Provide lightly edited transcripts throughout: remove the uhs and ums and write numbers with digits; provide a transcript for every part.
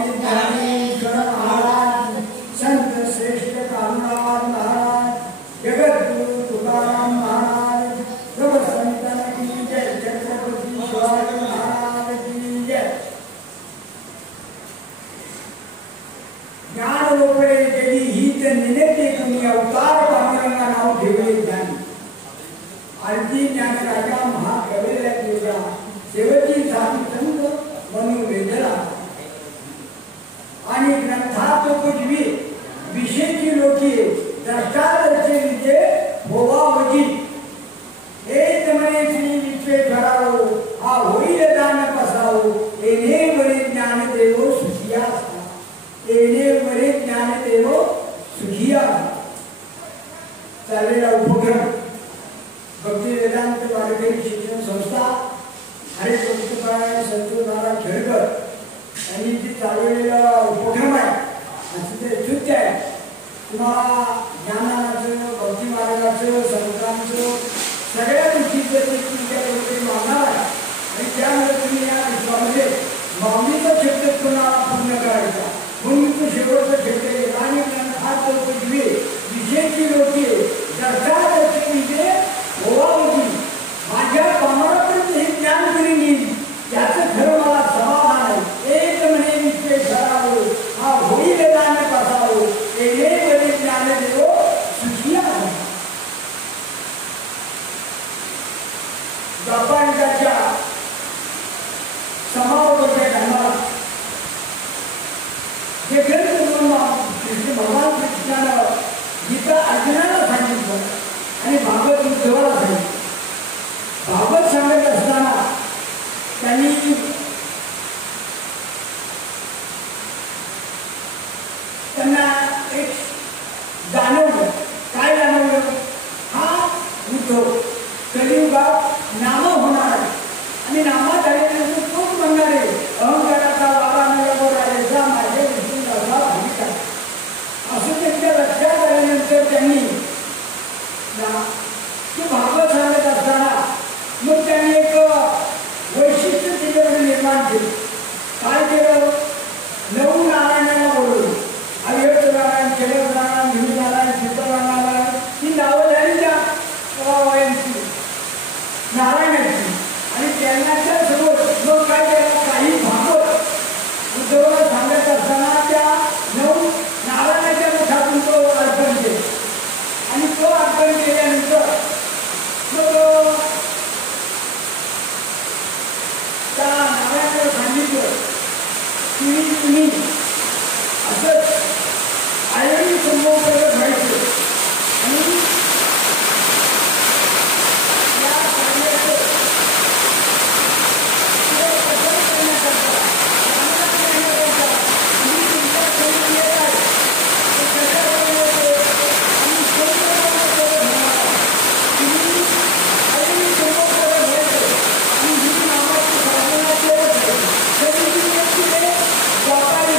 स्वामी ज्ञानेश्वर महाराज, संत श्रेष्ठ कामराज महाराज, जगद्गुरु तुकाराम महाराज, सर्व संतान की जय, छत्रपती शिवाजी महाराज की जय। ज्ञान रोपडे जगी हित निनेते तुम्ही अवतार पांडुरंगा नाव ठेवले ज्ञानी। आरती ज्ञानराजा महाकवेला केला, शेवटी झाली संत म्हणून वेदला। आणि ग्रंथात उपजवी विषयची लोकी द्रष्टादर्शे विचे होवावजी। एक म्हणे श्री विश्वेश्वराओ, हा होईल दान पसाओ, येणे बरे ज्ञान देवो सुखिया। येणे बरे ज्ञान देवो सुखिया। चालेला उपक्रम भक्ती वेदांत वारकरी शिक्षण संस्था हरे संतपारायण संतोषारा खेळकर यांनी जी चालवलेला उपक्रम आहे, अतिशय स्तुत्य आहे। तुम्हाला ज्ञानाचं, भक्ती मार्गाचं, संतांचं सगळ्या गोष्टीचं तुमच्याकडे मागणार आहे। आणि त्यामुळे तुम्ही या विश्वामध्ये माऊलीचा शब्द तुम्हाला पूर्ण करायचा म्हणून तो शेवटचा शब्द गेला। आणि ग्रंथात उपजवी विषयची लोकी दर्शादर्शे विषय होवावजी। माझ्या पामरापर्यंत हे ज्ञान करी येईल याचं खरं मला समाधान आहे। एक म्हणे विश्वेश्वराओ, हा होईल दान पसाओ, येणे बरे ज्ञान देवो सुखिया। जपानच्या समारोपाच्या टायमाला जे ग्रंथ कृष्ण भगवान कृष्णानं गीता अर्जुनाला सांगितलं आणि भागवत उद्धवाला सांगितलं। भागवत सांगत असताना त्यांनी त्यांना एक जाणवलं। काय जाणवलं? हा उद्धव कलियुगात नाम होणार आहे आणि नामात आल्यानंतर तोच म्हणणार आहे, अहंकाराचा वारा न राहायचा माझे विष्णूचा भूमिका। असं त्यांच्या लक्षात आल्यानंतर त्यांनी भागवत सांगत असताना मग त्यांनी एक वैशिष्ट्य त्याच्यामध्ये निर्माण केलं। काय केलं? 9 नारायणांना बोलवलं। अव्यक्त नारायण, केलव नारायण, भिरू नारायण, शीतल नारायण, ही नावं झाली त्या नारायणाची। आणि त्यांच्या समोर मग काय केलं? काही भागवत उद्धवाला सांगत असताना त्या 9 नारायणाच्या मुखातून तो अर्पण केला। आणि तो अर्पण केल्यानंतर मग त्या नारायणाला सांगितलं तुम्ही असंच आयणी संभोग करत राहायचं आणि या कार्याचं करण्याकरता तुम्ही तुमच्या समोर येत आहे व्यापारी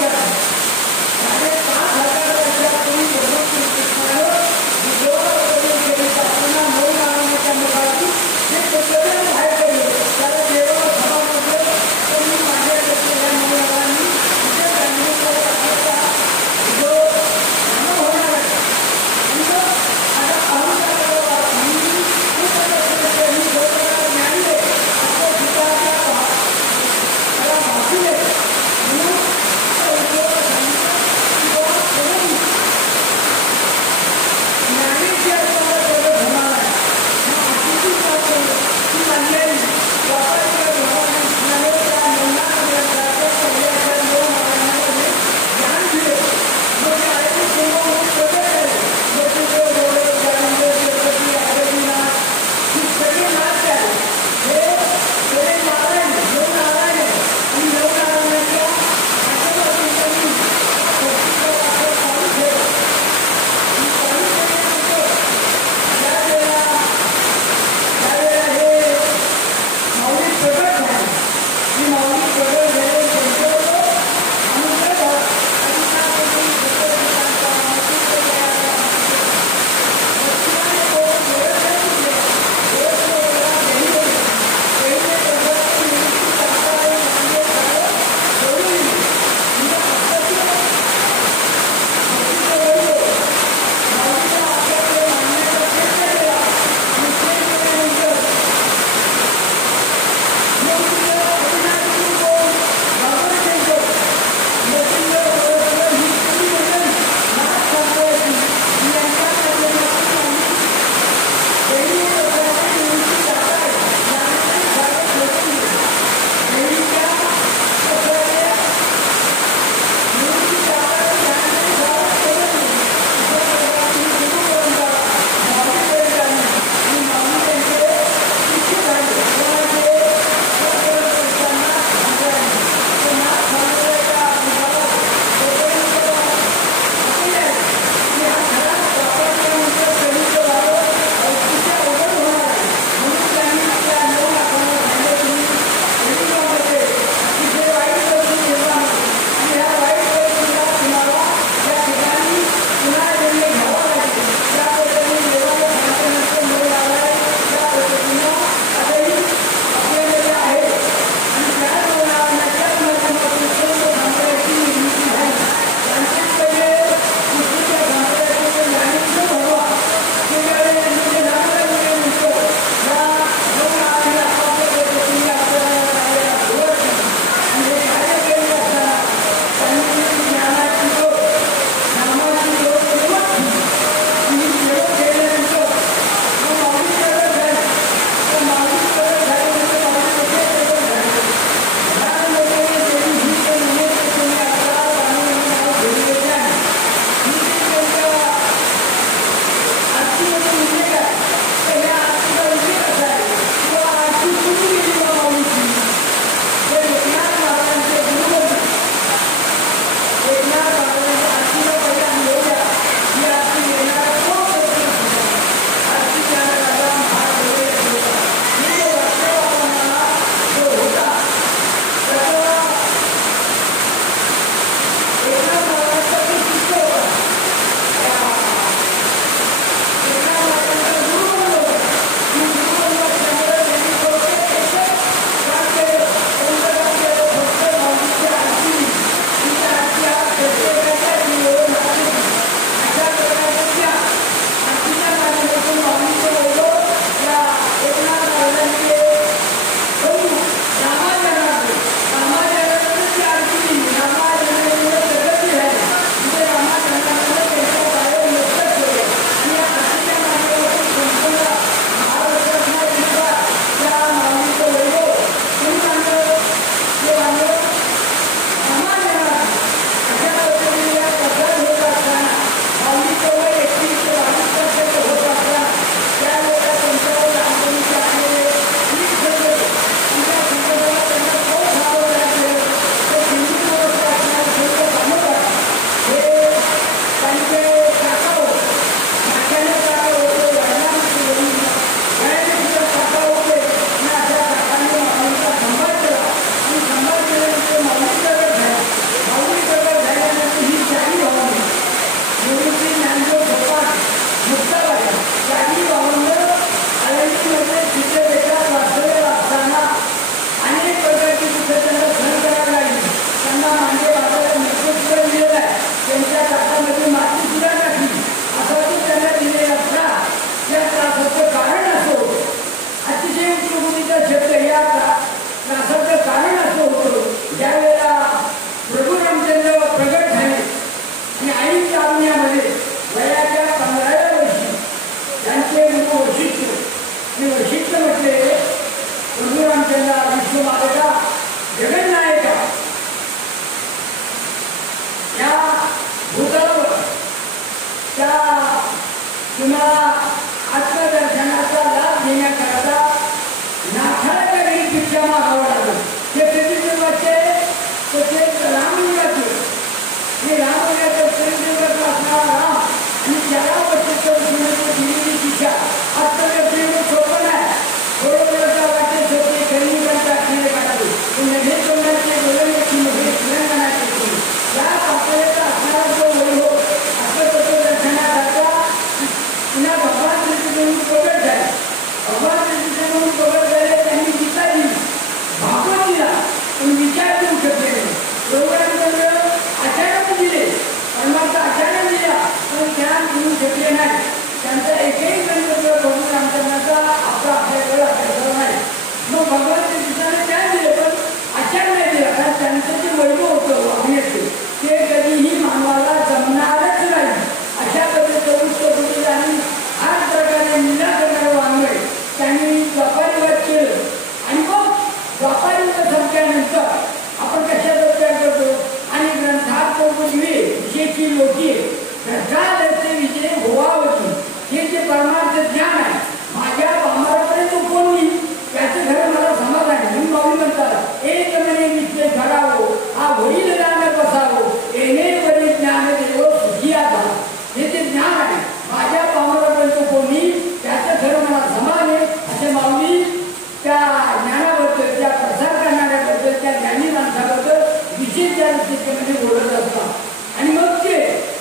त्यामध्ये बोलत असतात आणि मग ते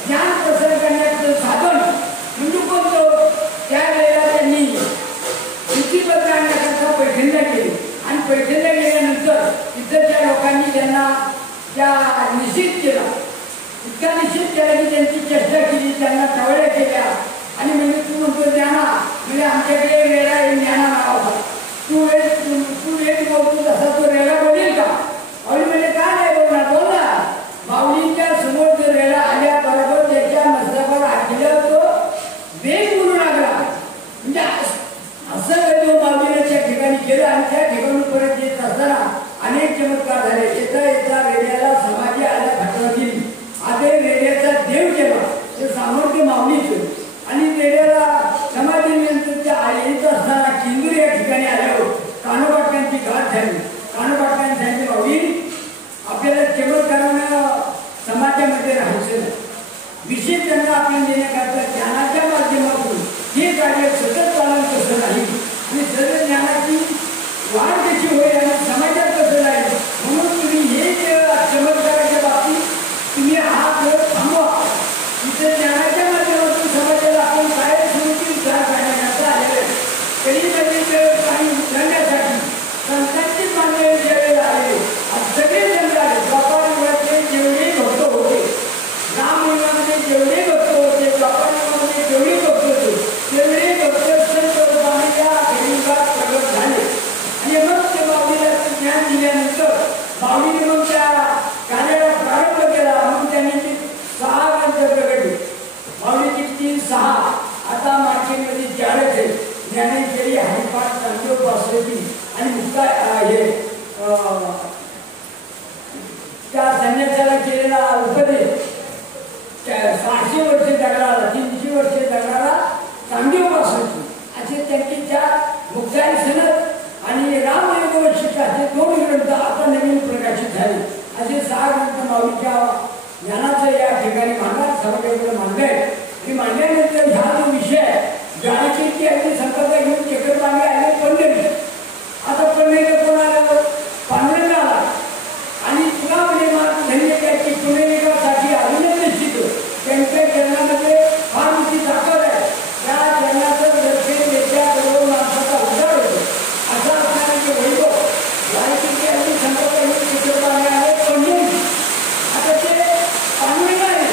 ज्ञान प्रसार करण्याचं साधन म्हणजे कोणतं त्यावेळेला त्यांनी सूचीबद्ध आणण्याकरता पैठणला गेले आणि पैठणला गेल्यानंतर तिथं त्या लोकांनी त्यांना त्या निषेध केला इतका निषेध केला की त्यांची चेष्टा केली त्यांना टवळ्या केल्या आणि म्हणजे तू म्हणतो ज्ञाना म्हणजे आमच्याकडे रेडा हे ज्ञाना नावाचा तू एक बोलतो तसा तो रेडा बोलेल का आणि म्हणजे काय नाही बोलणार बोलला माऊलींच्या समोर जर रेडा आल्या बरोबर त्याच्या मस्तकावर हात तो वेग बोलू लागला म्हणजे असं काही माऊलीने त्या ठिकाणी केलं आणि त्या ठिकाणी परत येत असताना अनेक चमत्कार झाले येता येता रेड्याला समाधी आल्या घटना दिली आधी रेड्याचा देव केला ते सामर्थ्य माऊलीच आणि रेड्याला समाधीनंतर त्या येत असताना किंदूर या ठिकाणी आल्यावर कानोपाटकांची गाठ झाली कानोपाटकांनी सांगितले माऊली आपल्याला चमत्कारानं समाजामध्ये राहायचं नाही विशेष त्यांना आपण देण्याकरता ज्ञानाच्या माध्यमातून हे कार्य सतत चालून कसं नाही आणि सर्व ज्ञानाची वाढ कशी होईल आणि समाजात कसं राहील म्हणून तुम्ही हे चमत्काराच्या बाबतीत तुम्ही हा प्रयोग थांबवा इथे ज्ञानाच्या माध्यमातून समाजाला आपण काय सुरुची विचार करण्याकरता आलेले तरी काही उचलण्यासाठी संतांची मान्य ज्यावेळेला आले सगळे जण आले व्यापारी जेवढे भक्त होते राम मुलामध्ये जेवढे भक्त होते व्यापारी जेवढे भक्त होते तेवढे भक्त संत स्वामीच्या गरीबात प्रगट झाले आणि मग ते माऊलीला ज्ञान दिल्यानंतर माऊलीने मग त्या कार्याला प्रारंभ केला म्हणून त्यांनी ती 6 ग्रंथ प्रगटले माऊलीची 3 6 आता मार्केटमध्ये 4च आहे ज्ञानेश्वरी हरिपाठ चांदोपासती आणि मुक्ता हे त्या संन्यासाला केलेला उपदेश 600 वर्षे जगणारा 300 वर्षे जगणारा चांदोपासती असे त्यांची 4 मुक्ताई सनद आणि रामयोगवशिष्ठ असे 2 ग्रंथ आता नवीन प्रकाशित झाले असे 6 ग्रंथ माऊलीच्या ज्ञानाचं या ठिकाणी मांडणार सभागृहाकडे मांडले आणि मांडल्यानंतर ह्या जो विषय ज्ञानाची अगदी संकल्प घेऊन चक्रपाणी आले पंढरी आता पंढरीला कोण आलं पांडुरंग आला आणि तुला म्हणजे मार्ग धन्य त्याची पुनरेकासाठी अभिनंदन शिकतो त्यांच्या चरणामध्ये फार मोठी ताकद आहे त्या चरणाचं दर्शन त्याच्याबरोबर माणसाचा उद्धार होतो असा असणारा जे वैभव ज्ञानाची अगदी संकल्प घेऊन चक्रपाणी आले पंढरी आता ते पांडुरंग आहे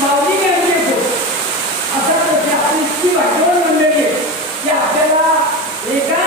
माऊली काय येतो असा आपली इतकी भाग्यवान मंडळी की आपल्याला एका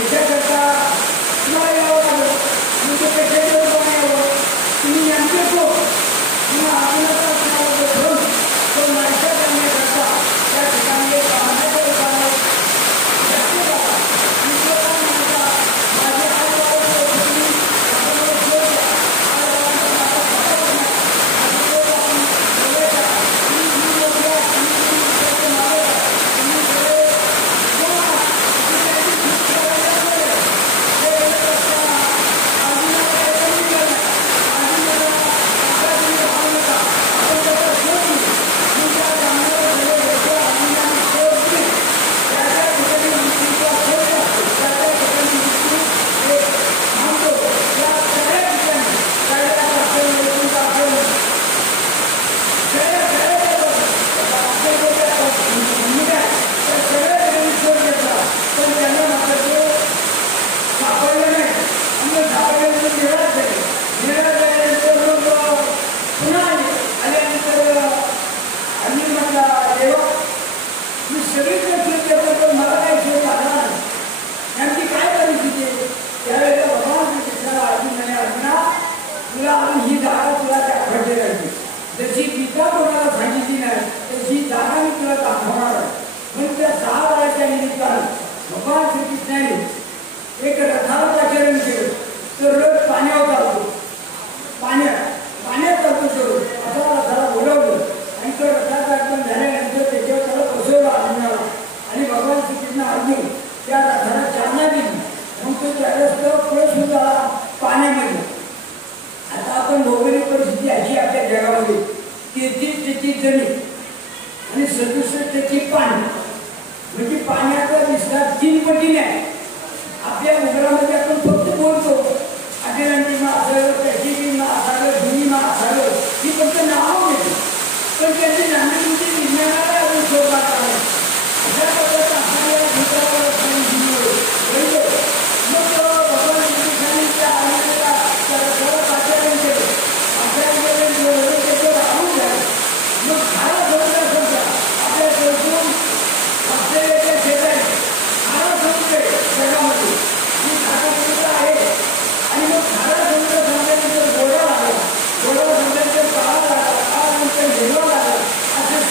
त्याच्याकरता तुम्हाला यावं लागलं. म्हणजे त्याच्याकडे कोण यावं, तुम्ही नेमके कोण किंवा आपल्याला ठेवून तो नाश्ता करण्याकरता त्या ठिकाणी एक कामाचं दुकान आहे. माझे एक रथावर आचरण केलं तर रथ पाण्यावर चालतो, पाण्यात चालतो सर आता रथाला बोलवलं आणि तो रथाचा एकदम झाल्यानंतर त्याच्यावर त्याला बसवलं अर्जुनाला आणि भगवान श्रीकृष्ण अर्जुन त्या रथाला चालना दिली. मग तो त्यावेळेस तो प्रश्न झाला पाण्यामध्ये. आता आपण भौगोलिक परिस्थिती अशी आपल्या जगामध्ये 33 जणी आणि 67 पाणी म्हणजे पाण्याचा विस्तार 3 पटीने आहे. आपल्या उघरामध्ये आपण फक्त बोलतो अटलांटिक महासागर, पॅसिफिक महासागर, हिंदी महासागर ही फक्त नावं घेतो, पण त्याची नाण्याची विज्ञानाला अजून शोधला आहे. अशा प्रकारचा आपल्या भूतावर मग भगवान श्रीकृष्णांनी त्या आनंदाला सर्व आचरण केलं. आचरण त्याच्यावर राहून झालं. मग खारा समुद्र समजा आपल्या संपूर्ण ऑस्ट्रेलियाच्या शेजारी खारा समुद्र जगामध्ये ही खारा समुद्र आहे. आणि मग खारा समुद्र संपल्यानंतर गोडा लागला, गोडा संपल्यानंतर काळा लागला, काळानंतर हिरवा लागला, असं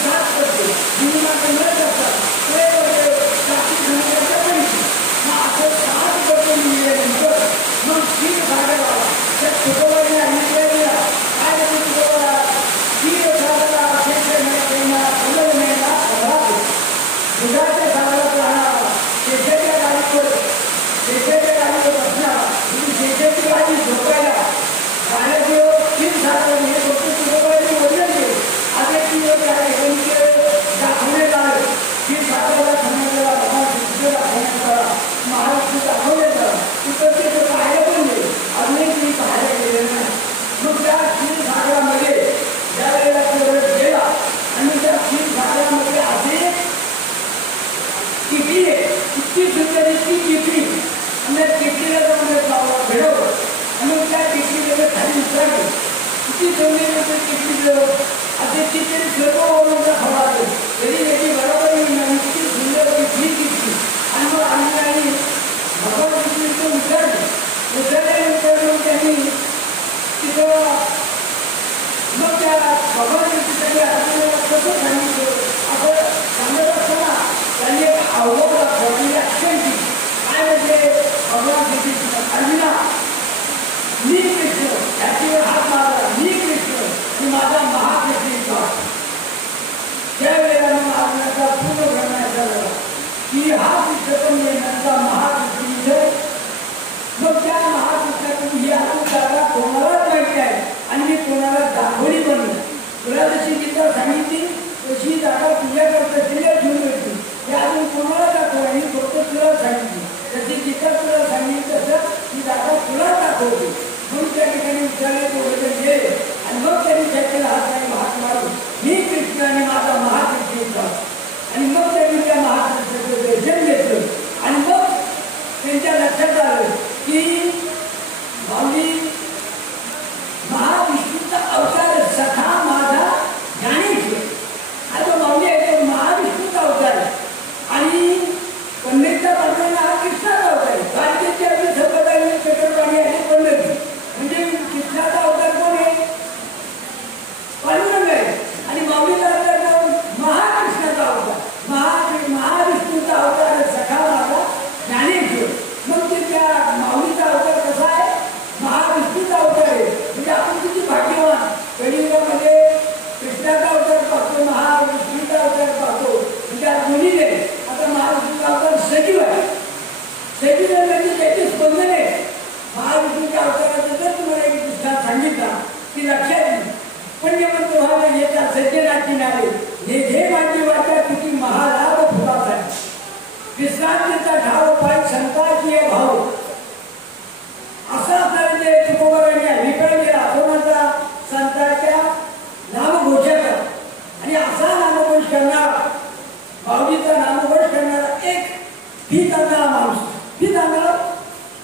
ही तांदळा माणूस, ही तांदळा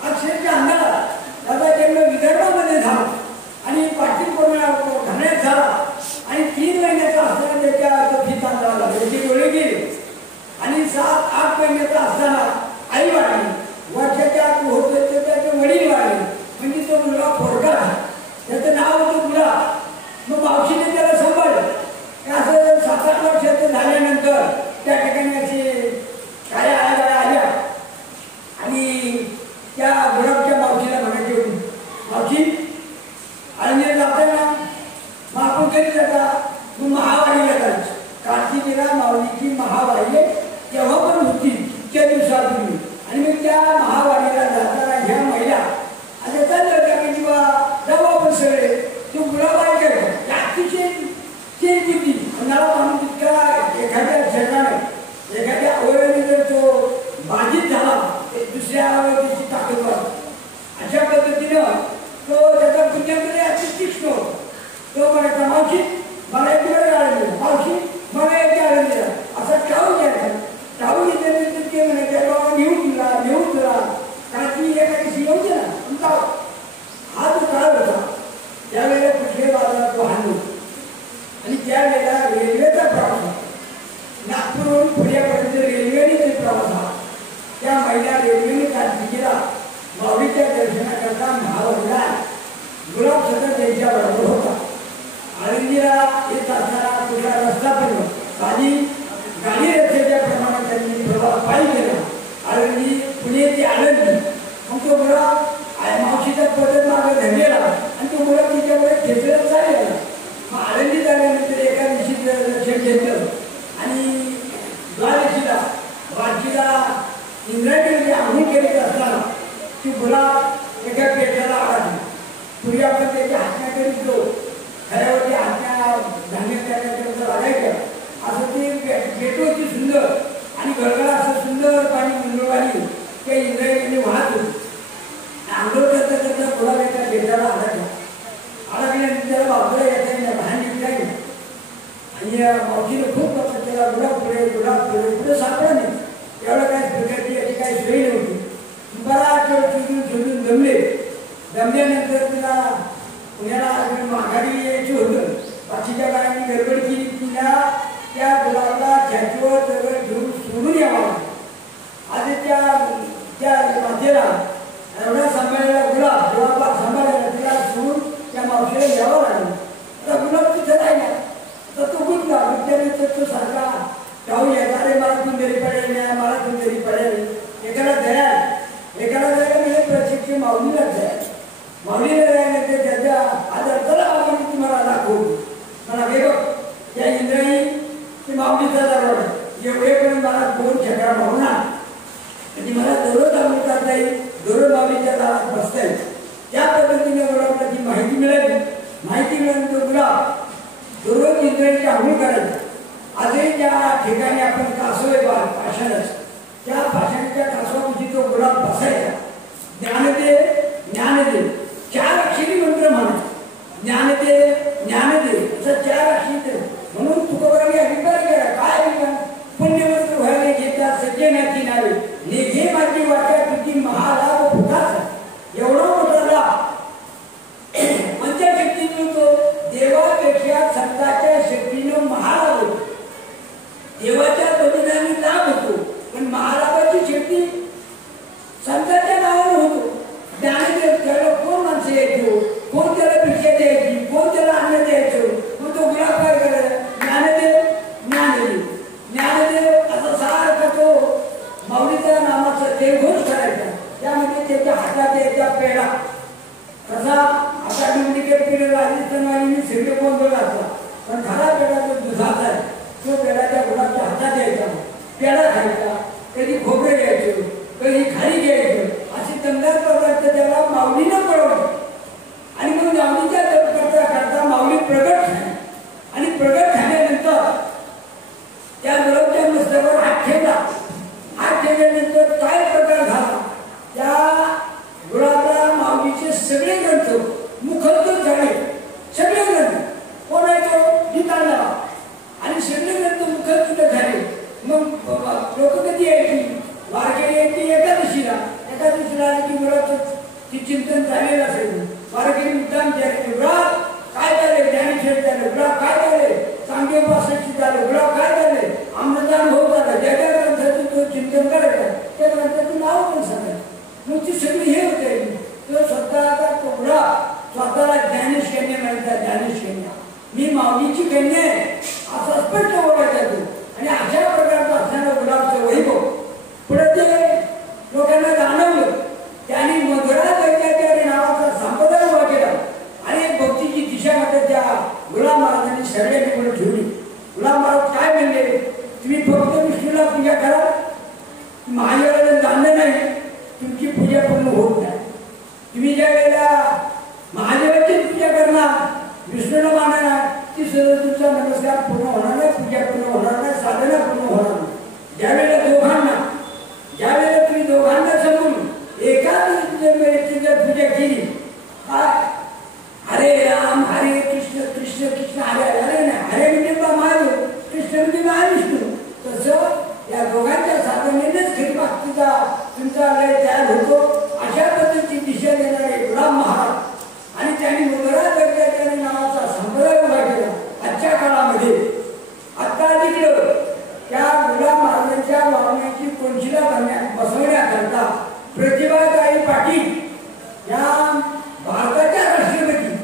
अक्षरच्या अंगाला त्याचा जन्म विदर्भामध्ये झाला आणि पाटील पौर्णिमा घाण्यात झाला आणि 3 महिन्याचा असताना त्याच्या ही तांदळाला त्याचे डोळे गेले आणि 7-8 महिन्याचा असताना आई वाढली, वर्षाच्या आत होतं तर त्याचे वडील वाढले, म्हणजे तो मुलगा पोरका त्याचं नाव होतं मुला. मग मावशीने त्याला सांभाळलं. असं 7-8 वर्षाचं झाल्यानंतर त्या ठिकाणी असे काय आल्या आणि त्या गुलाबच्या मावशीला म्हणायचे, मावशी आळंदीला जाते ना, मग आपण कधी जाता, मग महावारीला जायचं. कार्तिकीला माऊलीची महावारी तेव्हा पण होती त्या दिवसापूर्वी आणि मग त्या महावारीला जाताना ह्या महिला आता चाललं होत्या की किंवा जाऊ आपण सगळे. तो गुलाबाई केलं अतिशय चेंज होती. मला माणूस इतका एखाद्या शरीराने एखाद्या अवयवाने जर तो बाधित झाला दुसऱ्या अवयवाची ताकद वाढते. अशा पद्धतीनं तो त्याचा पुण्यामध्ये अति तीक्ष्ण होतो. तो म्हणायचा, मावशी मला एक वेळ आळून दिला, मावशी मला एक आळून दिला, असा टाळून द्यायचा. टाळून घेतल्यानंतर ते म्हणायचे, बाबा नेऊन दिला कारण की एखादी येऊन दिला तुमचा हा जो काळ होता त्यावेळेला कुठले बाजारात वाहन होतं आणि त्यावेळेला रेल्वेचा प्रवास होता. नागपूरवरून पुण्यापर्यंत रेल्वेने जे प्रवास हा त्या महिला रेल्वेने कार्तिकीला माऊलीच्या दर्शनाकरता महावारीला गुलाब सतत त्यांच्याबरोबर होता. आळंदीला येत असताना कुठला रस्ता पण साधी गाडी रस्त्याच्या प्रमाणे त्यांनी प्रवास पायी केला. आळंदी पुणे ते आळंदी. मग तो गुलाब मावशीचा पद्धत मागे धरलेला आणि तो गुलाब तिच्याकडे खेचला चाललेला. मग आळंदी झाल्यानंतर एका दिवशी दर्शन घेतलं आणि द्वादशीला बाजीला इंद्रायणीमध्ये आंघोळ केली असताना ती गुलाब एका पेटाला आढळली. पूर्वी आपण त्याच्या हातण्याकडे जो खऱ्यावरती हातण्या धान्य करण्याकरता लागायचं असं ती पेट होती सुंदर आणि गळगळा असं सुंदर पाणी मंगळवारी त्या इंद्रायणीने वाहत होती. आंघोळ करता करता गुलाब एका पेटाला अडकल्यानंतर त्याला बाजूला येता येईल बाहेर निघता येईल आणि मावशीने खूप बघतात त्याला गुलाब पुढे सापडा नाही. एवढं काय प्रकारची याची काही सोयी नव्हती. बराच वेळ शोधून दमल्यानंतर तिला पुण्याला माघारी यायची होतं. बाकीच्या बायांनी गडबड केली. तिला त्या गुलाबाला छातीवर दगड घेऊन सोडून यावं. आधी त्या मातेला एवढा सांभाळलेला गुलाब सांभाळलेला तिला सोडून त्या मावशीला यावं लागलं. आता गुलाब तिथं राहिला तर तो गुंतला. गुंतल्यानंतर तो सारखा जाऊ यायचा, अरे मला कुंदरी पडेल नाही, मला कुंदरी पडेल. एकाला द्यायला म्हणजे प्रत्यक्ष माऊलीला द्यायला. माऊलीला द्यायनंतर त्याच्या आदर चला आपण तुम्हाला दाखवू. मला हे बघ त्या इंद्रायणी ते माऊलीचा दरवाजा एवढेपर्यंत मला 2 छकरा मावणार आणि मला दररोज आंघोळ करता येईल, दररोज माऊलीच्या दारात बसता येईल. त्या पद्धतीने गुलाबला ती माहिती मिळाली. माहिती मिळाल्यानंतर गुलाब दररोज इंद्रायणीची आंघोळ करायची. आजही त्या ठिकाणी आपण कासव आहे पाषाणच त्या पाषाणाच्या कासवापाशी तो गुलाब बसायचा. ज्ञानदेव 4 अक्षरी मंत्र म्हणायचा. ज्ञानदेव असं 4 अक्षरी. म्हणून तुकोबारांनी अभिप्राय केला, काय अभिप्राय, पुण्यवंत व्हायला घेता सज्जनाची नावे लेखे माझी वाट्या तुझी महालाभ होताच. एवढा मोठा लाभ पंचशक्ती मिळतो. देवापेक्षा संतांच्या शक्तीनं महालाभ होतो. देवाच्या बलिदानी लाभ होतो पण महालाभाची शक्ती संतांच्या नावाने होतो. ज्ञानदेव त्याला कोण माणसं यायचो, कोण त्याला भिक्षा द्यायची, कोण त्याला अन्न द्यायचं. मग तो गुलाब काय करायचा, ज्ञानदेव असा सारखा तो माऊलीच्या नामाचा देवघोष करायचा. त्यामध्ये त्याच्या हातात यायचा पेढा. कसा आता डुप्लिकेट पेढा राजस्थानवाल्यांनी सगळे गोंधळ घातला पण खरा पेढा तो दुधाचा आहे. तो पेढा त्या गुलाबच्या हातात यायचा. पेढा खायचा, कधी खोबरं घ्यायचं, कधी खाली घ्यायचं. अशी दमदार पदार्थ त्याला माऊलीनं कळवलं आणि मग माऊलीच्या करता माऊली प्रगट झाली आणि प्रगट झाल्यानंतर त्या गुलाबच्या मस्तकावर हात ठेवला. हात ठेवल्यानंतर काय प्रकार झाला, त्या गुलाबला माऊलीचे सगळे ग्रंथ मुखोद्गत झाले. सगळे ग्रंथ कोण आहे तो गीताला आणि सगळे ग्रंथ मुखोद्गत झाले. मग लोक कधी यायची, वारकरी येते एकादशीला आली की मुलाचं ती चिंतन झालेलं असेल. वारकरी मुद्दाम गुलाब काय झाले, ज्ञानेश्वर झाले, गुलाब काय झाले, चांगले उपासनेची झाले, गुलाब काय झाले, अमृतानुभव झाला. ज्या ज्या ग्रंथाचं तो चिंतन करायचं त्या ग्रंथाचं नाव पण सांगायचं. मग ती सगळी हे होते. तो स्वतःचा टोकरा स्वतःला ज्ञानेश कन्या म्हणतात. ज्ञानेश कन्या, मी माऊलीची कन्या आहे असा स्पष्ट बोलायचा तो. आणि अशा प्रकारचं असणारं गुलाबचं वैभव पुढे ते लोकांना जाणवलं. त्यांनी मधुरा दर्जाच्या नावाचा संप्रदाय उभा केला आणि एक भक्तीची दिशा मात्र त्या गुलाब महाराजांनी सगळ्यांनी पुढे ठेवली. गुलाब महाराज काय म्हणले, तुम्ही फक्त विष्णूला पूजा करा, महादेवाला जाणलं नाही तुमची पूजा पूर्ण होत नाही. तुम्ही ज्या वेळेला महादेवाची पूजा करणार, विष्णूला मानणार, ती सुद्धा तुमचा नमस्कार पूर्ण होणार नाही, पूजा पूर्ण होणार नाही, साधना पूर्ण होणार नाही. ज्यावेळेला तुम्ही दोघांना समून एकाच व्यक्ती जर पूजा केली, हरे राम हरे कृष्ण कृष्ण कृष्ण हरे हरे नाही, हरे म्हणजे महादेव, कृष्ण म्हणजे महाविष्णू, तसं या दोघांच्या साधनेनेच खरी भक्तीचा तुमचा लय तयार होतो. अशा पद्धतीची दिशा देणारे गुलाब महाराज आणि त्यांनी मुद्रा दर्जाच्या नावाचा संप्रदाय उभा केला. आजच्या काळामध्ये आता तिकडं त्या गुलाब महाराजांच्या वागण्याची कोणशीला बसवण्याकरता प्रतिभाताई पाटील या भारताच्या राष्ट्रपती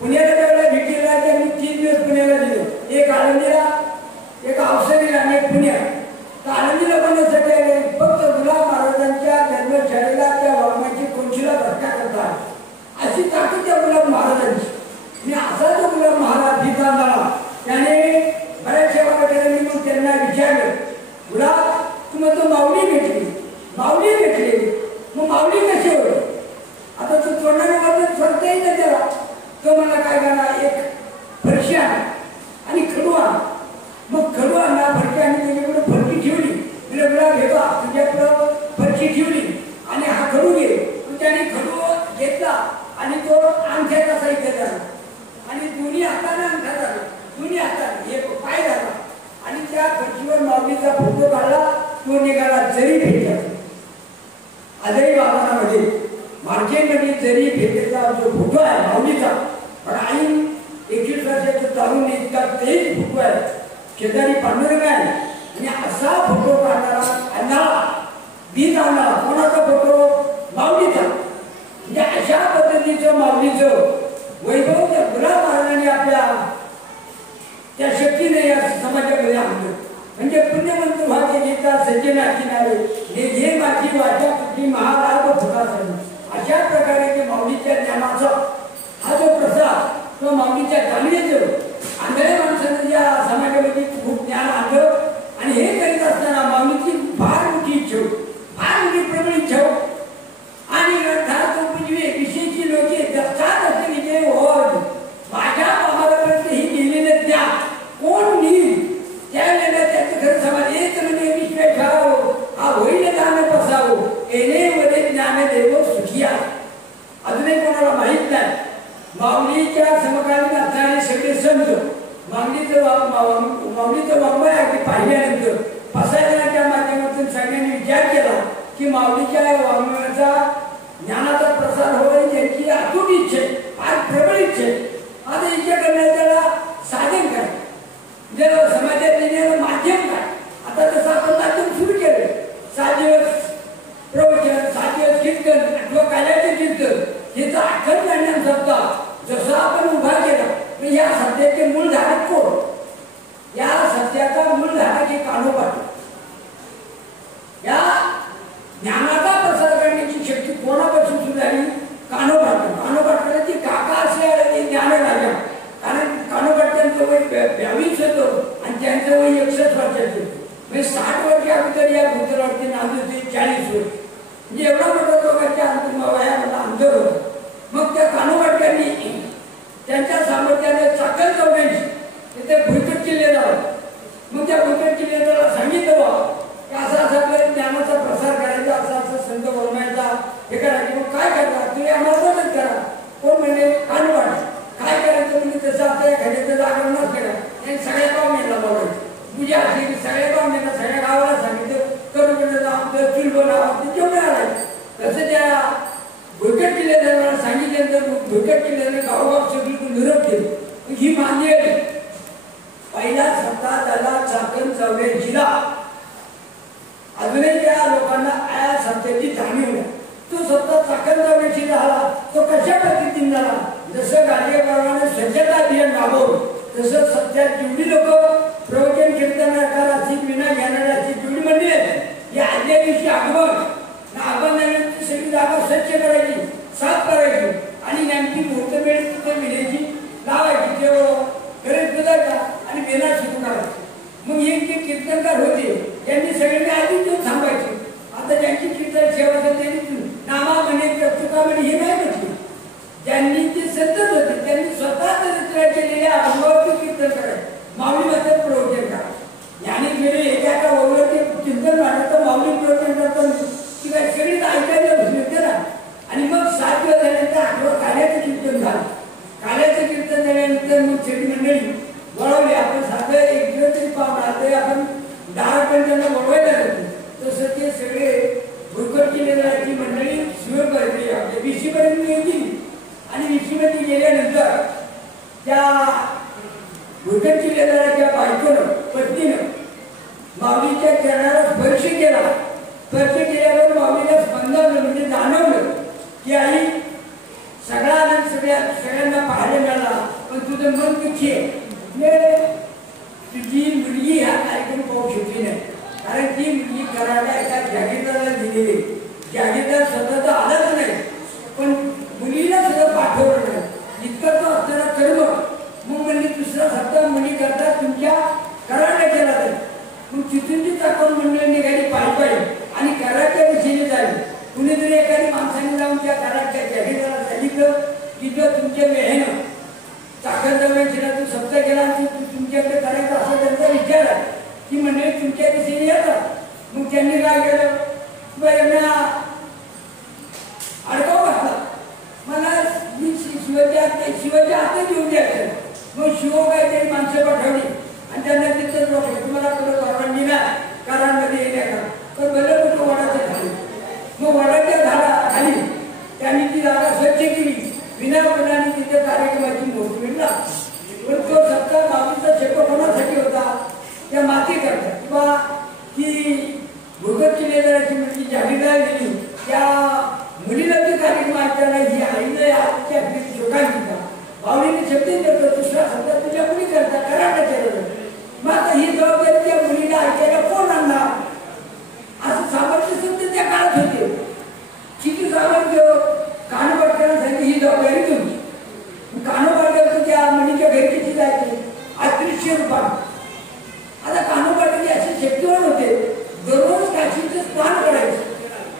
पुण्याला त्यावेळेला भेटीला त्यांनी 3 दिवस पुण्याला दिले. एक आळंदीला, एक अवसरीला आणि एक पुण्यात. तर आळंदीला बनण्यासाठी आले. फक्त गुलाब महाराजांच्या जन्मशाळेला त्या वागण्याची कोणशीला धक्का करतात अशी ताकद त्या गुलाब महाराजांची. आणि असा जो गुलाब महाराज ही झाला त्याने बऱ्याचशा वाटकऱ्यांनी मग त्यांना विचारलं, गुलाब तुम्हाला तो माऊली भेटली, मग माऊली कशी होईल? आता तो तोंडाने वाटत फरता येईल ना त्याला. तो मला काय करा, एक फरशी आण आणि खडू आण. मग खडू आणला, फरशी आणि त्याच्याकडे फरशी ठेवली. म्हणजे गुलाब घेतो तुझ्याकडं फरशी ठेवली आणि हा खडू घे. त्याने खडू घेतला आणि तो अंगठ्यात असा इथे झाला आणि दोन्ही हाताने अंगठा झाला, दोन्ही हाताने एक पाय झाला आणि त्या फरशीवर माऊलीचा फोटो काढला. तो निघाला जरी भेटला. आजही बाजारामध्ये मार्केटमध्ये जरी भेटलेला जो फोटो आहे माऊलीचा, पण आई 21 वर्षाचं तरुण इतका तेच फोटो आहे. शेजारी पांडुरंग आहे आणि असा फोटो काढणारा आणणारा बीज आणणारा कोणाचा फोटो? माऊलीचा. म्हणजे अशा पद्धतीचं माऊलीचं वैभव त्या गुलाब महाराजांनी आपल्या त्या शक्तीने या समाजामध्ये आणलं. म्हणजे पुण्यवंत व्हावे नेता सज्जनाची नावे, हे जे माझी वाचा कुठली महाराज फुका झाली. अशा प्रकारे ते माऊलीच्या ज्ञानाचा हा जो प्रसाद, तो माऊलीच्या जाणीवेचं आंधळ्या माणसानं या समाजामध्ये खूप ज्ञान आणलं. आणि हे करीत असताना माऊलीची फार मोठी इच्छा होती, फार मोठी प्रबळ इच्छा होती. आणि विषयीची लोके जगतात असे विजय होत माझ्या महाराजांपर्यंत ही गेलेलं ज्ञान कोण नेईल? त्यावेळेला त्याचं खरं समाज एक म्हणजे विश्व ठाव हा होईल ज्ञान पसावो येणे वरे ज्ञान देव सुखिया. अजूनही कोणाला माहीत नाही. माऊलीच्या समकालीन असणारे सगळे संत माऊलीचं वाङ्मय अगदी पाहिल्यानंतर पसायदानाच्या माध्यमातून सगळ्यांनी विचार केला की माऊलीच्या वाङ्मयाचा ज्ञानाचा प्रसार होईल त्यांची अतूट इच्छा आहे, फार प्रबळ इच्छा आहे. आता इच्छा करण्यात त्याला साधन काय, जर समाजात येण्याचं माध्यम काय? आता तसं आपण माध्यम सुरू केलं. 7 दिवस प्रवचन, 7 दिवस कीर्तन, 8वं काल्याचे कीर्तन, हिचं अखंड ज्ञान सप्ताह जसं आपण उभा केला. पण या सत्याचे मूळ धारक कोण? या सत्याचा मूळ धारक हे कानोपाठ. या ज्ञानाचा प्रसार करण्याची शक्ती कोणापासून सुरू झाली? कानोपाठ. कानोपाठाची काका असे ज्ञान राजा. कारण कानोपाठ त्यांचं वय 22 होतं आणि त्यांचं वय 61 वर्षाचं होतं. म्हणजे 60 वर्ष अगोदर या भूतलावरती नांदते 40 वर्ष. म्हणजे एवढा मोठा दोघांच्या अंतिम वयामध्ये अंतर होतं. मग त्या कानोपाठकांनी त्यांच्या सामर्थ्याने चाकल चौघांशी तिथे भुईकट किल्ले जावं. मग त्या भुईकट किल्ल्याला सांगितलं की असा आपल्या ज्ञानाचा प्रसार करायचा, असा संत बोलवायचा, हे करायचं. मग काय करता तुम्ही? आम्हाला मदत करा. कोण म्हणजे? कानोपाठ. काय करायचं म्हणजे तसं आपल्या एखाद्याचं जागरणच करा. आणि सगळ्या पाहुण्याला बोलायचं. पूजा असली की सगळ्या पाहुण्याला, सगळ्या गावाला सांगितलं करू म्हणजे आमचं चूल बनवा, त्यांनी सगळ्यांनी आधी देऊन थांबायचे. आता ज्यांची कीर्तन सेवा त्यांनी नामा म्हणे तुका म्हणे हे नाही म्हटले. ज्यांनी ते सतत होते त्यांनी स्वतः चरित्र केलेल्या अनुभवाचे कीर्तन करायचे. माऊली मात्र प्रवचन करा. ज्ञानी गेले एका ओळख चिंतन वाटत तर माऊली प्रवचन करतात की काय सगळी ऐकायला बसले ना. आणि मग 7 दिवस झाल्यानंतर 8वं काल्याचं कीर्तन झालं. काल्याचं कीर्तन झाल्यानंतर मग सगळी मंडळी वळवली. आपण साधं एक दिवस तरी पाहणार आपण 10 पण त्यांना वळवायला जातो. तसं ते सगळे भुरकट केलेली मंडळी शिवपर्यंत आपल्या विशीपर्यंत गेली. आणि विशीमध्ये गेल्यानंतर त्या भुरकट केलेल्या बायकोनं पत्नीनं माऊलीच्या चरणाला स्पर्श केला. स्पर्श केल्यावर माऊलीला स्पंदन म्हणजे जाणवलं की आई सगळा आनंद सगळ्यांना पाहायला मिळाला पण तुझं मन दुःखी आहे. तुझी मुलगी हा कार्यक्रम पाहू शकली नाही कारण ती मुलगी करायला एका जागीरदाराला दिलेली. जागीरदार स्वतः तर आलाच नाही पण मुलीला सुद्धा पाठवलं नाही. इतकं तो असताना कर्म मग म्हणजे दुसरा सप्ताह मुली करता तुमच्या करायला केला जाईल. मग तिथून ती चाकून मंडळी निघाली पायी आणि कराच्या दिशेने झाली. कुणीतरी एखादी माणसाने जाऊन त्या कराच्या जागीरदाराला सांगितलं की जर तुमच्या वेळेनं चाकरदरम्यान तू सप्ताह केला आणि तुमच्याकडे करायचं असं त्यांचा विचार आहे की मंडळी तुमच्या दिशेने येतात. मग त्यांनी काय केलं यांना अडकाव घातला. मला शिवाच्या हातात घेऊन द्यायचं. मग शिव काहीतरी माणसं पाठवली आणि त्यांना तिथंच रोखलं तुम्हाला कुठं परवानगी नाही करांमध्ये येण्याकरा. पण बरं कुठं वडाचं झालं. मग वडाच्या झाडाखाली त्यांनी ती जागा स्वच्छ केली. विनापणाने तिथे कार्यक्रमाची मूर्ती मिळला. पण तो सप्ताह मातीचा शेप कोणासाठी होता त्या माती करतात किंवा ती भुरकट केलेल्याची म्हणजे जागीरदार गेली त्या मुलीला ते कार्यक्रम ऐकताना ही आईने आजच्या शोकांची का माऊलीने शब्द करतो दुसरा सप्ताह तुझ्या मुली करता करायला केलं. मग आता ही जबाबदारी त्या मुलीला ऐकायला कोण आणणार असं सामर्थ्य सत्य त्या काळात होते. किती सामर्थ्य कानोपाट्याला सांगितली ही जबाबदारी तुमची. कानोपाट्याचं त्या मुलीच्या घरी किती जायचे अदृश्य रूपात. आता कानोपाट्याचे असे शक्तिवान होते दररोज काशीचं स्नान करायचं.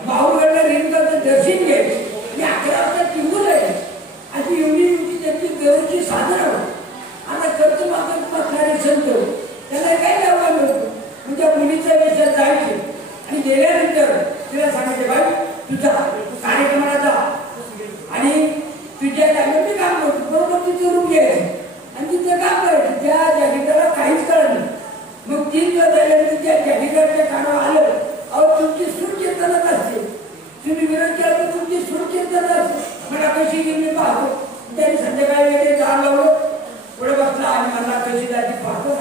माहूरगडला रेणुकाचं दर्शन घ्यायचं आणि 11 वाजता टिंबून जायचं. अशी एवढी त्यांची दररोजची साधना होती. आता कर्त मागत बसणारे संत त्याला काही लावलं नव्हतं. म्हणजे मुलीच्या वेशात जायचे आणि गेल्यानंतर तिला सांगायचे बाई तुझा कार्यक्रमाला जा आणि तुझ्या जागेवर मी काम करतो. बरोबर तिचं रूप घ्यायचं आणि तिचं काम करायचं. त्या जागेला काहीच कळलं नाही. मग 3 दिवस झाल्यानंतर त्या जागेच्या कानावर आलं अहो तुमची सूर कीर्तनच असते. तुम्ही विरोध केला तर तुमची सूर कीर्तन असते. मला कशी गेली पाहतो. त्यांनी संध्याकाळी वगैरे दार लावलं पुढे बसला आणि मला कशी जाती पाहतो.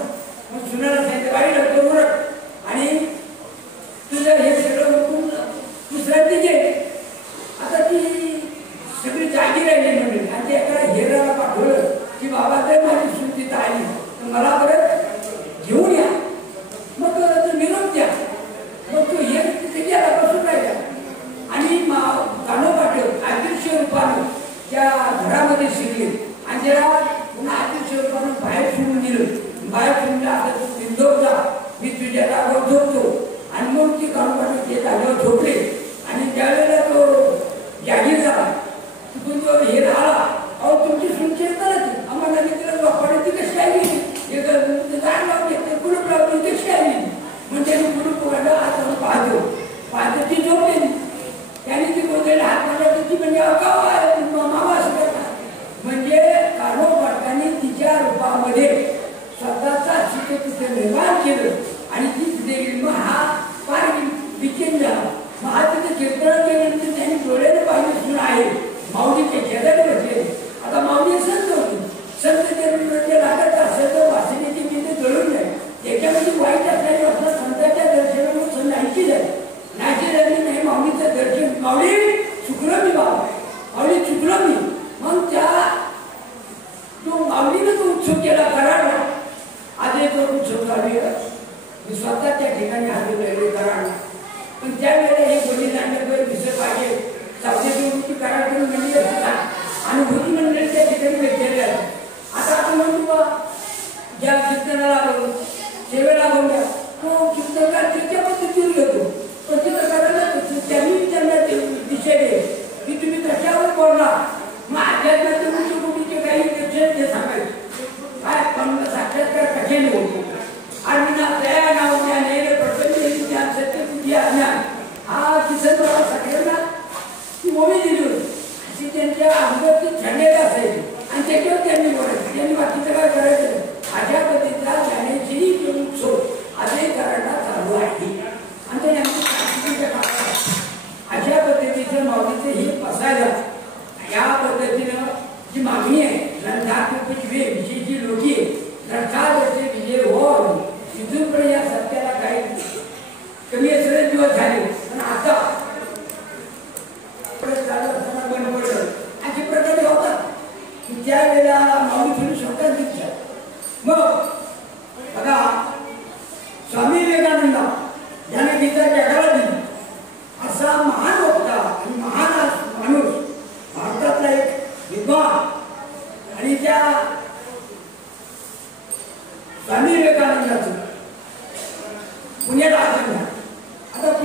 मग सुनाला सांगितलं बाई लवकर उरक आणि तुझं हे सगळं उरकून विश्रांती घे. आता ती सगळी जागी राहिली म्हणजे आणि ते एका हेराला पाठवलं की बाबा तर माझी सूर तिथं आली मला परत घेऊन या. मग तो निरोप द्या. मग तो हे तिथे गेला बसून राहिला आणि कानोपाट्य अदृश्य रूपानं त्या घरामध्ये शिरले आणि त्याला पुन्हा अदृश्य रूपानं बाहेर सोडून दिलं. बाहेर सोडून आता तो निंदोचा मी तुझ्या जागेवर झोपतो आणि मग ती कानोपाट्य ते जागेवर झोपले आणि त्यावेळेला तो जागीर झाला. तिथून तो हे राहिला अहो तुमची सुनची येतात आम्हाला तिला वापरण्याची कशी काय गेली जाण लावली ते कुलूप लावली कशी काय गेली म्हणजे कुलूप आता पाहतो ती झोपली. त्याने ती गोंधळी हात मारला ती म्हणजे मामा असं करतात म्हणजे कानोपाट्याने तिच्या रूपामध्ये स्वतःचा अस्तित्व तिथे निर्माण केलं आणि ती तिथे मग हा फार विचेंज झाला. मग हा तिथे कीर्तन केल्यानंतर त्यांनी डोळ्याने पाहिजे सुन आहे माऊलीचे शेजारी बसले. आता माऊली संत होती. संत म्हणजे लागत असेल तर वासनेची तिथे जळून जाईल. त्याच्यामध्ये वाईट असल्याने वाचना संतांच्या दर्शनामुळे संत ऐकी जाईल नाची झाली नाही. माऊलीचं दर्शन माऊली चुकलो मी बाबा माऊली चुकलो मी. मग त्या तो माऊलीनं तो उत्सव केला कराडला. आज तो उत्सव चालू आहे. मी स्वतः त्या ठिकाणी हजर राहिले कराडला. पण त्यावेळेला हे बोली नाटक विसर पाहिजे सावधेची कराड मंडळी अनुभूती मंडळी त्या ठिकाणी भेटलेले आहेत. आता आपण म्हणतो बा ज्या कीर्तनाला सेवेला बोलल्या तो कीर्तनकार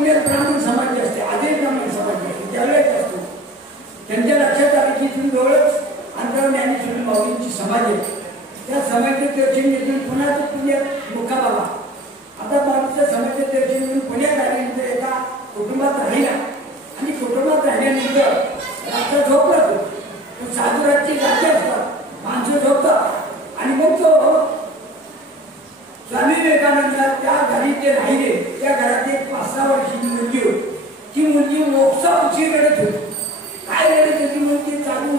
पुण्यात ब्राह्मण समाज असते, आजही ब्राह्मण समाज असते, त्यावेळेस असतो. त्यांच्या लक्षात आलं की इथून जवळच अंतराव ज्ञानेश्वर माऊलींची समाज आहे. त्या समाजाचे दर्शन घेतून पुन्हा पुण्यात मुक्कामाला. आता माऊलीच्या समाजाचे दर्शन घेऊन पुण्यात आल्यानंतर एका कुटुंबात राहिला आणि कुटुंबात राहिल्यानंतर रात्र झोपला तो. साधुराजची जाती असतात, माणसं झोपतात आणि मग तो स्वामी विवेकानंद त्या घरी ते राहिले. त्या घरात एक 5-6 वर्षाची मुलगी होती. ती मुलगी मोक्षा उची रडत होती. काय रडत होती मुलगी? चालू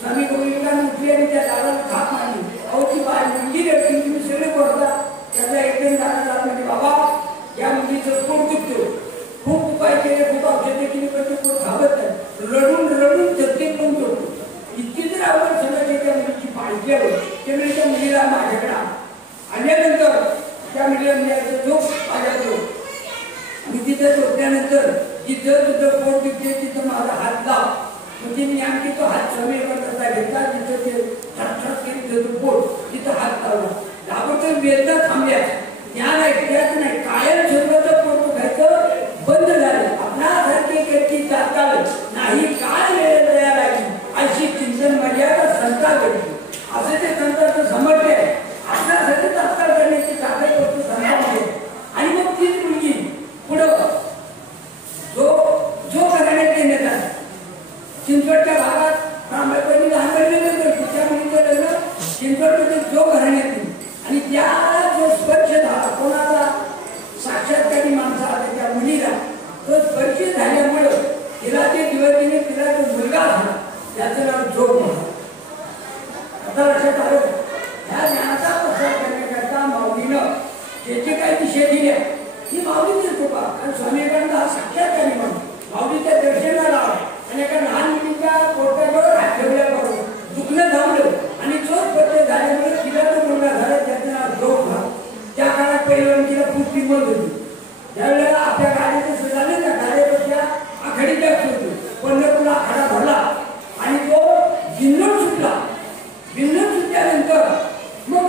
स्वामी विवेकानंद उठली आणि त्या दादाला थाप मारली. अहो ती बाय मुलगी रडती, तुम्ही सगळे करता. त्याचा एकदम दादा म्हणजे बाबा या मुलीचं पोट दुखतो, खूप उपाय केले, खूप औषधे केली, पण ते पोट घाबरत नाही, रडून रडून चटके पण करतो. इतकी जर आपण समजली त्या मुलीची पाळखी आहे त्यामुळे त्या मुलीला माझ्याकडे आल्यानंतर त्या मुलीला मिळायचं झोप माझ्याकडे. आणि तिथं झोपल्यानंतर जिथं तुझं पोट दुखते तिथं माझा हात लाव. म्हणजे मी आणखी तो हात स्वामी करता घेतला, तिथं ते ठरठर केली तो पोट, तिथं हात लावला. दाबडतोब वेदना थांबल्या. ज्ञान ऐकल्याच नाही, कायम स्वतःचं पोट दुखायचं बंद झालं. आपणासारखी व्यक्ती तात्काळ नाही काय वेळ तयार आहे अशी चिंतन मर्यादा संता घडली. असं ते संतांचं समजले आहे. आपल्यासाठी तात्काळ करण्याची ताकद करतो संतांमध्ये. आणि मग तीच मुलगी पुढं जो घराण्यात येण्यात आला चिंचवडच्या भागात रामराजांनी लहानपणी त्या मुलीचं लग्न चिंचवडमध्ये जो घराण्यात येईल आणि त्याला जो स्पर्श झाला कोणाला साक्षात्कारी माणसा आला त्या मुलीला, तो स्पर्श झाल्यामुळं तिला ते दिवसदिने तिला तो मुलगा झाला, त्याचं नाव जोग म्हणा. आता लक्षात आलं. ह्या ज्ञानाचा प्रसार करण्याकरता माऊलीनं त्याचे काही दिशा दिल्या. ही माऊलीचीच कृपा. कारण स्वामी विवेकानंद हा साक्षात्कारी म्हणून माऊलीच्या दर्शनाला आला आणि एका लहान मुलीच्या पोटावर हात ठेवल्याबरोबर दुखणं थांबलं आणि चोच पत्ते झाल्यामुळे तिला तो मुलगा झाला, त्याचं नाव जोग झाला. त्या काळात पहिलं तिला खूप किंमत होती. त्यावेळेला आपल्या गाडीचं सुधारले त्या गाड्यापेक्षा आखाडी जास्त होती. पंढरपूरला आखाडा भरला आणि तो जिन्नून सुटला. जिन्नून सुटल्यानंतर मग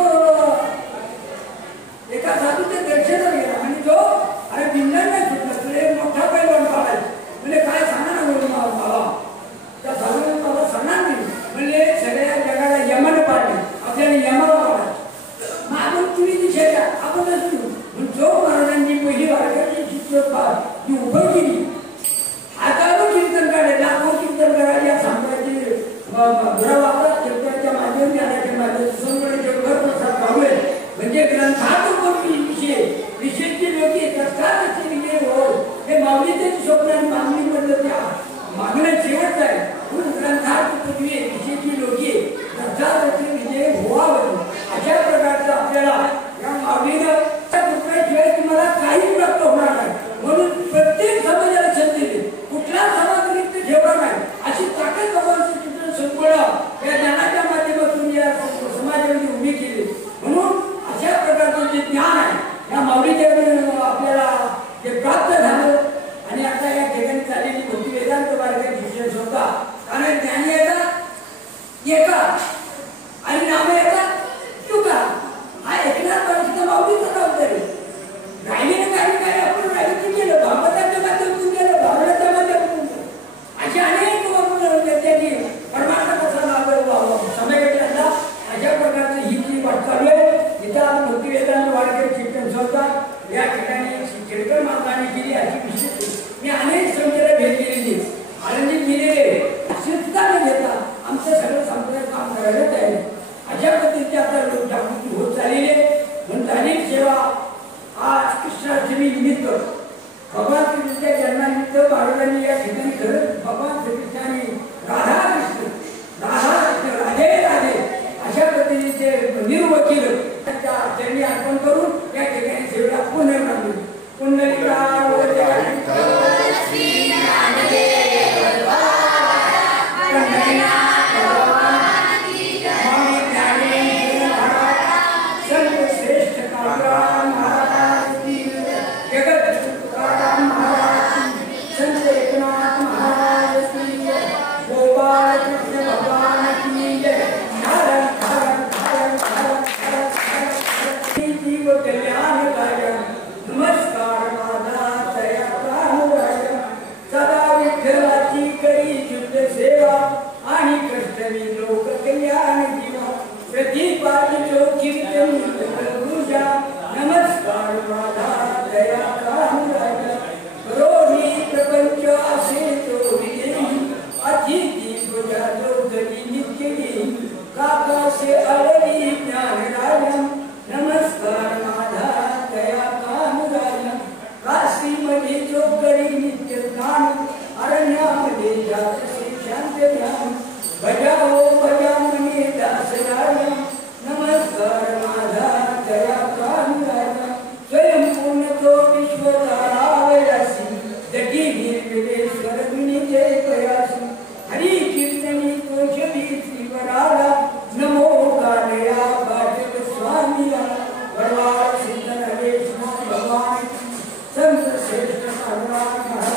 एका साधूच्या दर्शनाला गेला आणि तो अरे बिंदन नाही सुटला, तुला एक मोठा पैलवान पाडायचा. म्हणजे काय सांगा ना बोलू मला. त्या साधूने मला सांगणार नाही म्हणजे सगळ्या जगाला यमानं पाडले, आपल्याला यमाला पाडायचं. मग आपण तुम्ही दिशा द्या, आपण नसतो. जो महाराजांनी पहिली वारकऱ्याची चित्रपात ही उभं केली. हजारो कीर्तन काढले, लाखो कीर्तन करायला या साम्राज्याची वापरात कीर्तनाच्या माध्यम ज्ञानाच्या माध्यम संपूर्ण जगभर प्रसार चालू आहे. म्हणजे ग्रंथात विशेषची लोक तत्काळ विजय हो हे माऊलीचे स्वप्न आणि मागणीमधलं त्या मागणं शेवटचं आहे. म्हणून ग्रंथात पृथ्वी विशेषची लोके तत्काळ विजय व्हावं अशा प्रकारचं आपल्याला या माऊलीनं शिवाय तुम्हाला काही प्राप्त होणार नाही. म्हणून प्रत्येक समाजाला संधी दिली, कुठला समाज रिक्त ठेवला नाही अशी ताकद भगवान चिंतन संपवलं या ज्ञानाच्या माध्यमातून या समाजामध्ये उभी केली. म्हणून अशा प्रकारचं जे ज्ञान आहे या माऊलीच्या आपल्याला जे प्राप्त झालं. आणि आता या ठिकाणी चाललेली भक्ती वेदांत वारकरी शिक्षण स्वतः कारण ज्ञानी येतात एका आणि नाम येतात तुका. हा एकनाथ माणसाचा माऊलीचा जबाबदारी. राहिलेलं काही आपण राहिलं केलं, भागवताच्या माध्यमातून केलं, भावनाच्या माध्यमातून अशा अनेक त्यांनी परमार्थ कसा समय घेतला. अशा प्रकारची ही जी वाट चालू आहे. इथं भक्ती वेदांत वारकरी शिक्षण स्वतः या ठिकाणी खेडकर माताने केली अशी विशेष मी अनेक संस्थेला भेट दिलेली. आनंदी मिळेले सुद्धा न घेता आमचं सगळं संप्रदाय काम करायला तयार. अशा पद्धतीची आता लोक जागृती होत चाललेली आहे. म्हणून अनेक सेवा आज कृष्णाष्टमी निमित्त भगवान श्रीकृष्णाच्या जन्मानिमित्त महाराजांनी या ठिकाणी खरंच भगवान श्रीकृष्णाने राधाकृष्ण राधे राधे अशा पद्धतीचे निर्वळ केलं. त्यांनी अर्पण करून या ठिकाणी सेवेला पुनर्नांदली. पुंडलिका चंद्रकांत महाराज